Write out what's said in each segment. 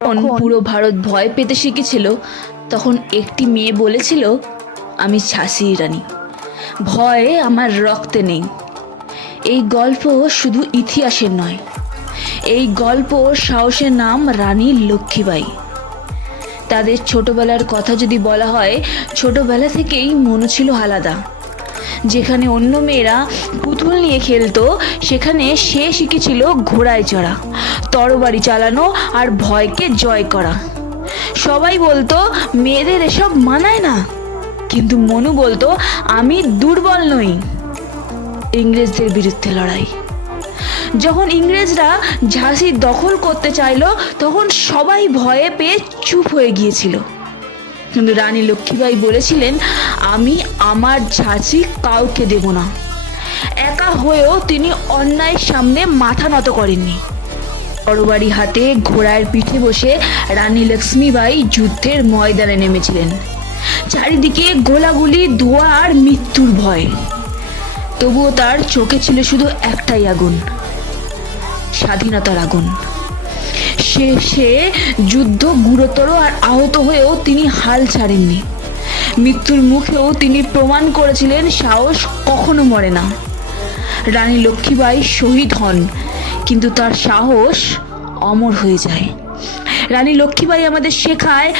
যখন পুরো ভারত ভয় পেতে শিখেছিল, তখন একটি মেয়ে বলেছিল, আমি ঝাঁসির রানী, ভয় আমার রক্তে নেই। এই গল্প শুধু ইতিহাসের নয়, এই গল্প সাহসের নাম রানী লক্ষ্মীবাঈ। তাদের ছোটবেলার কথা যদি বলা হয়, ছোটবেলা থেকেই মন ছিল আলাদা। যেখানে অন্য মেয়েরা পুতুল নিয়ে খেলতো, সেখানে সে শিখেছিল ঘোড়ায় চড়া, তরবারি চালানো আর ভয়কে জয় করা। সবাই বলতো মেয়েদের এসব মানায় না, কিন্তু মনু বলতো আমি দুর্বল নই। ইংরেজদের বিরুদ্ধে লড়াই। যখন ইংরেজরা ঝাঁসি দখল করতে চাইলো, তখন সবাই ভয়ে পেয়ে চুপ হয়ে গিয়েছিল, কিন্তু রানী লক্ষ্মীবাঈ বলেছিলেন, আমি আমার ঝাঁসি কাউকে দেব না। একা হয়েও তিনি অন্যায়ের সামনে মাথা নত করেননি। তরবারি হাতে ঘোড়ার পিঠে বসে রানী লক্ষ্মীবাঈ যুদ্ধের ময়দানে নেমেছিলেন। চারিদিকে গোলাগুলি, ধোঁয়া আর মৃত্যুর ভয়। তবুও তার চোখে ছিল শুধু একটাই আগুন, স্বাধীনতার আগুন। শেষে যুদ্ধ গুরুতর আর আহত হয়েও তিনি হাল ছাড়েননি। মৃত্যুর মুখেও তিনি প্রমাণ করেছিলেন সাহস কখনো মরে না। রানী লক্ষ্মীবাঈ শহীদ হন, কিন্তু তার সাহস অমর হয়ে যায়। রানী লক্ষ্মীবাঈ আমাদের শেখায়,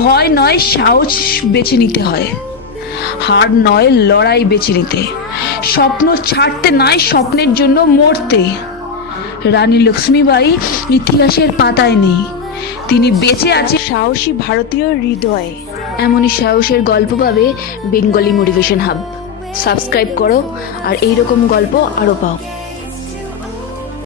ভয় নয়, সাহস বেছে নিতে হয়। হার নয়, লড়াই বেছে নিতে। স্বপ্ন ছাড়তে নয়, স্বপ্নের জন্য মরতে। রানী লক্ষ্মীবাঈ ইতিহাসের পাতায় নেই, তিনি বেঁচে আছে সাহসী ভারতীয় হৃদয়ে। এমনই সাহসের গল্প পাবে বেঙ্গলি মোটিভেশন হাব। সাবস্ক্রাইব করো আর এইরকম গল্প আরও পাও।